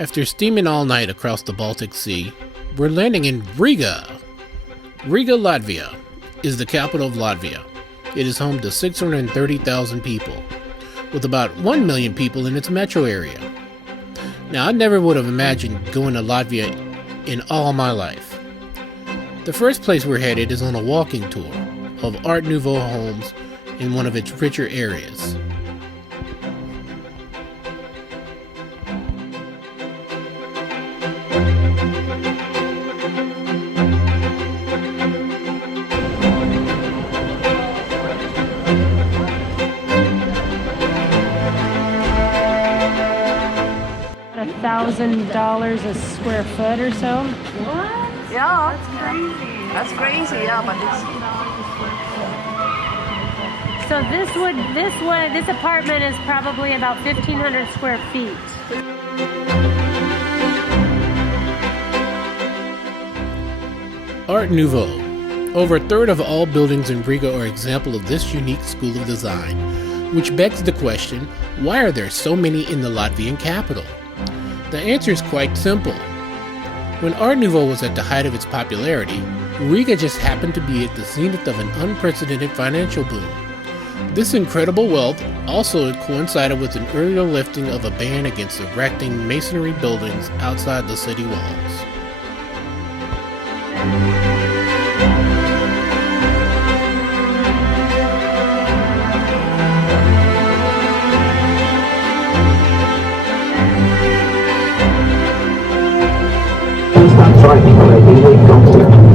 After steaming all night across the Baltic Sea, we're landing in Riga. Riga, Latvia, is the capital of Latvia. It is home to 630,000 people, with about 1 million people in its metro area. Now, I never would have imagined going to Latvia in all my life. The first place we're headed is on a walking tour of Art Nouveau homes in one of its richer areas. $1,000 a square foot or so. What? Yeah, that's crazy. That's crazy, yeah, but it's. This apartment is probably about 1,500 square feet. Art Nouveau. Over a third of all buildings in Riga are example of this unique school of design, which begs the question, why are there so many in the Latvian capital? The answer is quite simple. When Art Nouveau was at the height of its popularity, Riga just happened to be at the zenith of an unprecedented financial boom. This incredible wealth also coincided with an earlier lifting of a ban against erecting masonry buildings outside the city walls.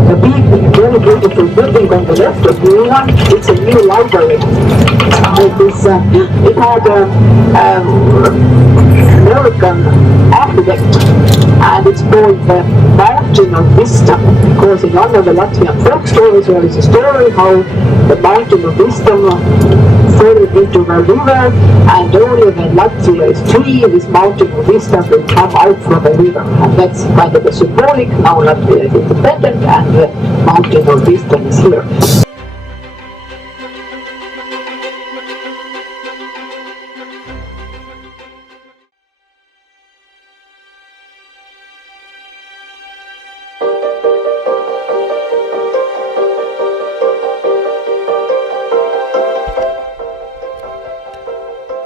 The big, very beautiful building on the left of Riga, it's a new library. It had an American architect, and it's called the Mountain of Wisdom, because in one of the Latvian folk stories there is a story how the Mountain of Wisdom fell into the river, and only when Latvia is free, this Mountain of Wisdom will come out from the river. And that's kind of a symbolic. Now Latvia is independent and the Mountain of Wisdom is here.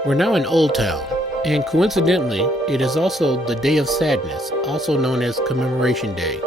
We're now in Old Town, and coincidentally, it is also the Day of Sadness, also known as Commemoration Day.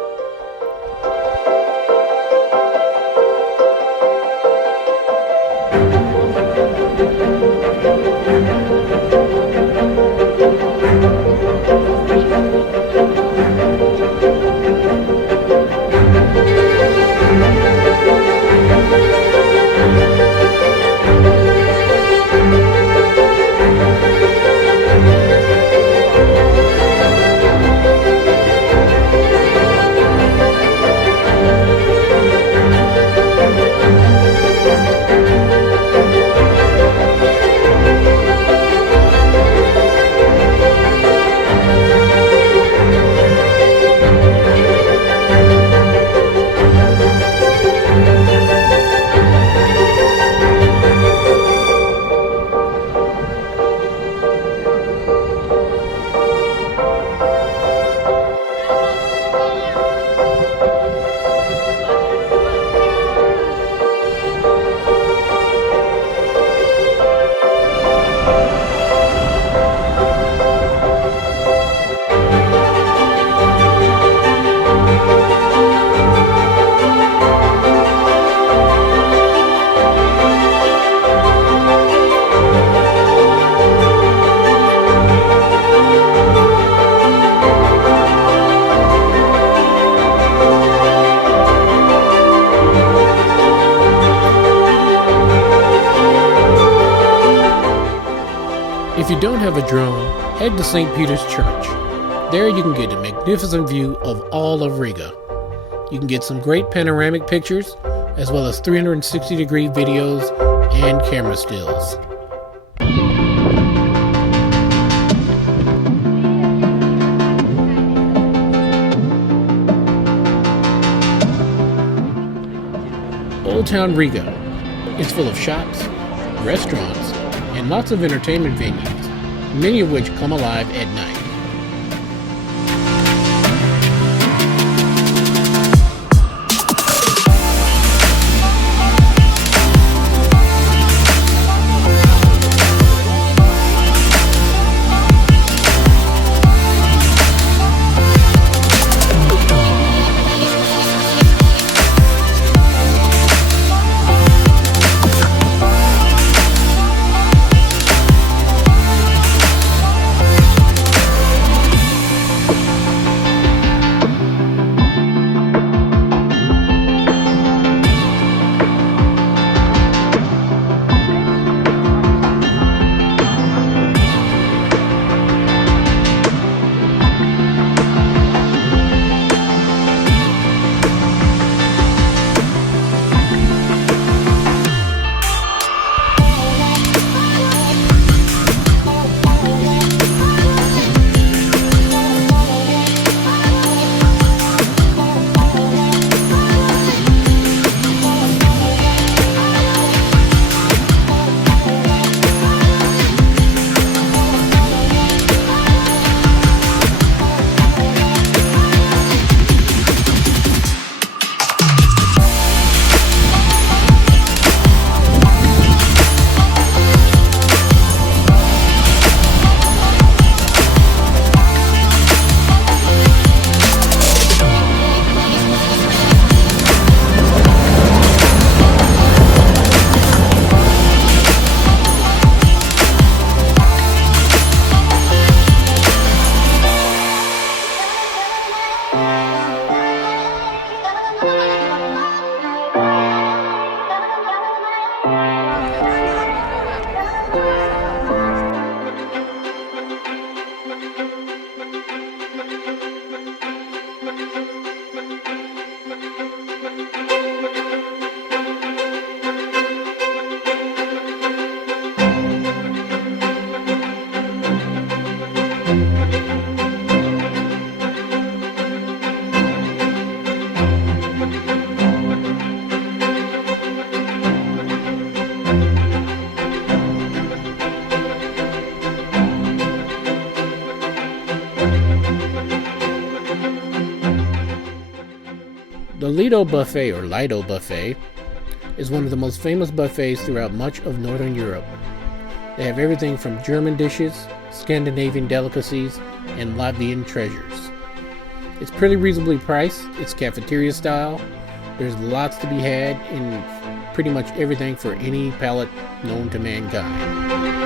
If you don't have a drone, head to St. Peter's Church. There you can get a magnificent view of all of Riga. You can get some great panoramic pictures, as well as 360-degree videos and camera stills. Old Town Riga is full of shops, restaurants, and lots of entertainment venues, many of which come alive at night. Lido Buffet, or Lido Buffet, is one of the most famous buffets throughout much of Northern Europe. They have everything from German dishes, Scandinavian delicacies, and Latvian treasures. It's pretty reasonably priced, it's cafeteria style, there's lots to be had in pretty much everything for any palate known to mankind.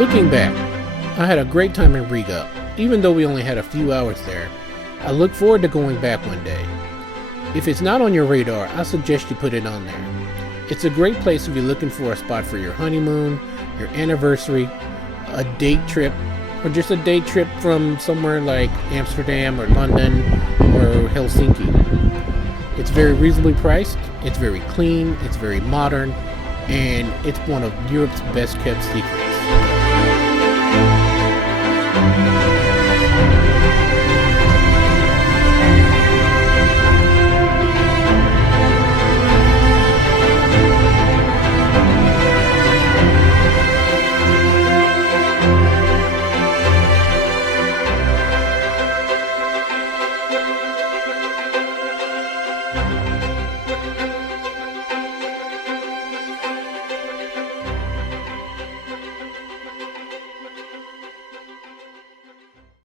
Looking back, I had a great time in Riga, even though we only had a few hours there. I look forward to going back one day. If it's not on your radar, I suggest you put it on there. It's a great place if you're looking for a spot for your honeymoon, your anniversary, a date trip, or just a day trip from somewhere like Amsterdam or London or Helsinki. It's very reasonably priced, it's very clean, it's very modern, and it's one of Europe's best kept secrets.